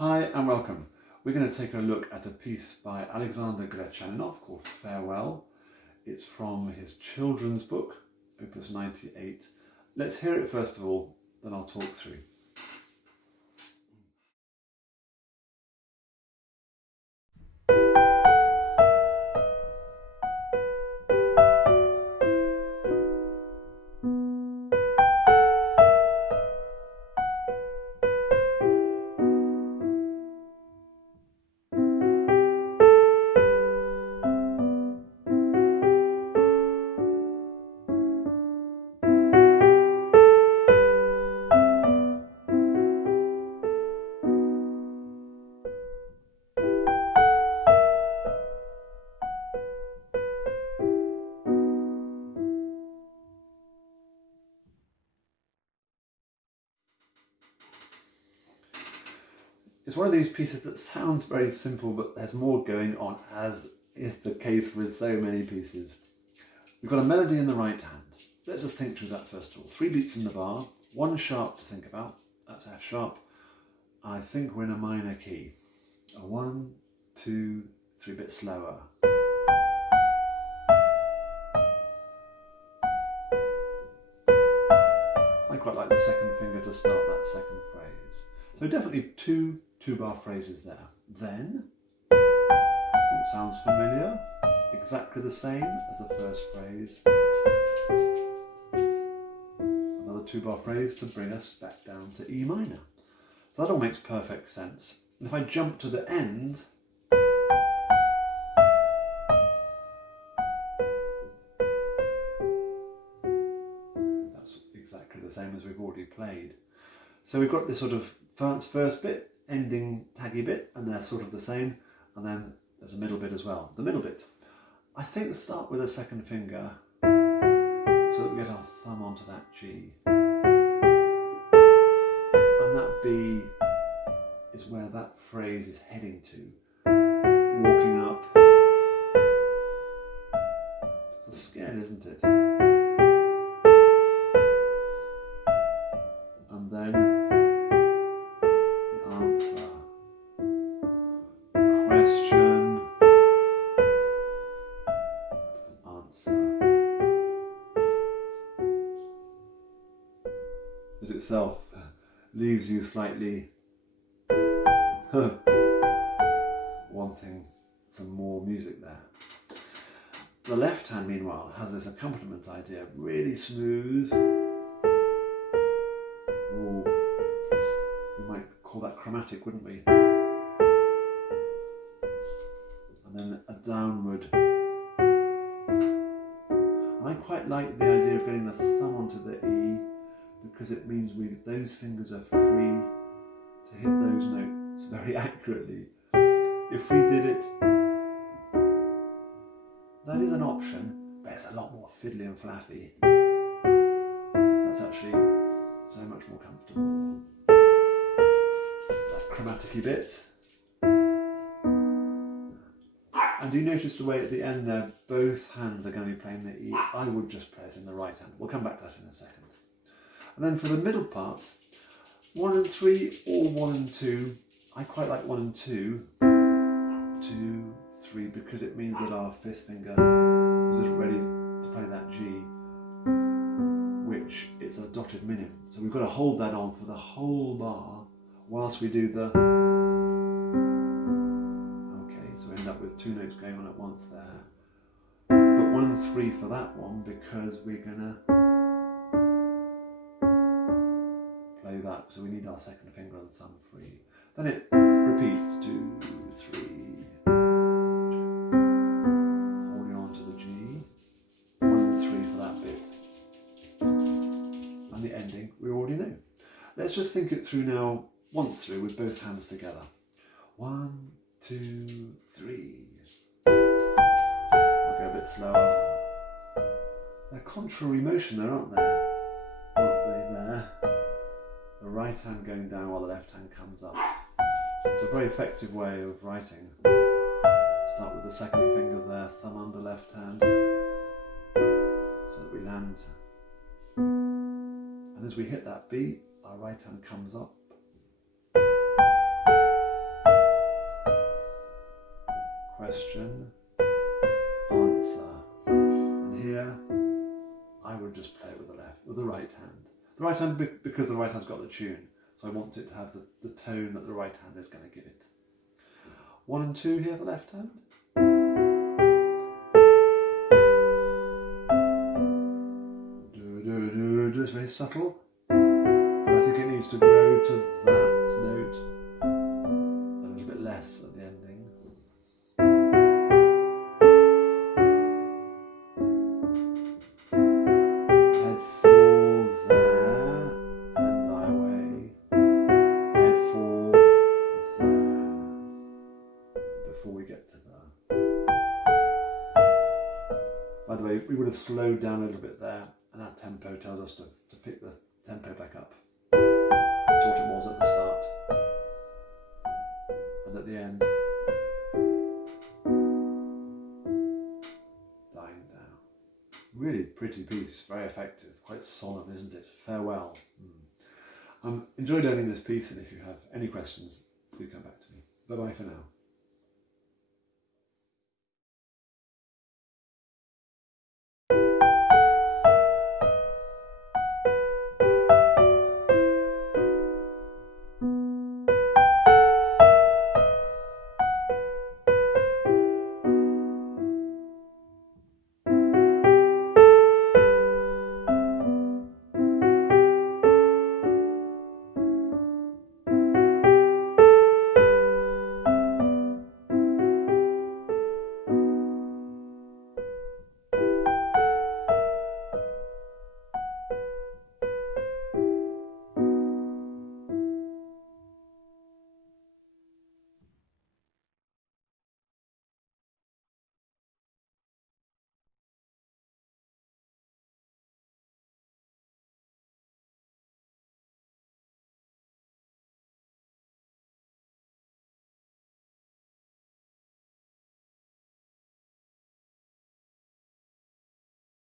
Hi and welcome. We're going to take a look at a piece by Alexander Gretchaninov called Farewell. It's from his children's book, Opus 98. Let's hear it first of all, then I'll talk through. It's one of these pieces that sounds very simple, but there's more going on, as is the case with so many pieces. We've got a melody in the right hand. Let's just think through that first of all. 3 beats in the bar, 1 sharp to think about, that's F sharp. I think we're in a minor key. A 1, 2, 3, a bit slower. I quite like the second finger to start that second phrase. So definitely 2 2-bar phrases there. Then, sounds familiar, exactly the same as the first phrase. Another 2-bar phrase to bring us back down to E minor. So that all makes perfect sense. And if I jump to the end, that's exactly the same as we've already played. So we've got this sort of first bit, ending taggy bit, and they're sort of the same, and then there's a middle bit as well. The middle bit, I think let's start with a second finger so that we get our thumb onto that G. And that B is where that phrase is heading to. Walking up. It's a scale, isn't it? And then the answer. Question. Answer. It itself leaves you slightly wanting some more music there. The left hand, meanwhile, has this accompaniment idea, really smooth. Ooh, we might call that chromatic, wouldn't we? And then a downward. And I quite like the idea of getting the thumb onto the E, because it means those fingers are free to hit those notes very accurately. If we did it, that is an option, but it's a lot more fiddly and flaffy. That's actually so much more comfortable. That chromatic-y bit. And do you notice the way at the end there, both hands are going to be playing the E? I would just play it in the right hand. We'll come back to that in a second. And then for the middle part, 1 and 3 or 1 and 2. I quite like 1 and 2. 2, 3, because it means that our 5th finger is ready to play that G, which is a dotted minim. So we've got to hold that on for the whole bar whilst we do the... Okay, so we end up with 2 notes going on at once there. But 1 and 3 for that one, because we're gonna play that, so we need our second finger and thumb free. Then it repeats 2, 3. Holding on to the G. 1 and 3 for that bit. And the ending we already know. Let's just think it through now, once through, with both hands together. 1, 2, 3. I'll go a bit slower. They're contrary motion there, aren't they? Aren't they there? The right hand going down while the left hand comes up. It's a very effective way of writing. Start with the second finger there, thumb under left hand, so that we land. And as we hit that beat, our right hand comes up. question, answer. And here, I would just play it with the right hand. The right hand because the right hand's got the tune, so I want it to have the tone that the right hand is going to give it. 1 and 2 here, the left hand. It's very subtle, but I think it needs to grow to that note a little bit less at the ending. Head 4 there, and die away. Head 4 there, before we get to the... By the way, we would have slowed down a little bit there, and our tempo tells us to pick the tempo back up. That's what it was at the start. And at the end, dying down. Really pretty piece, very effective, quite solemn, isn't it? Farewell. Enjoyed learning this piece, and if you have any questions, do come back to me. Bye-bye for now.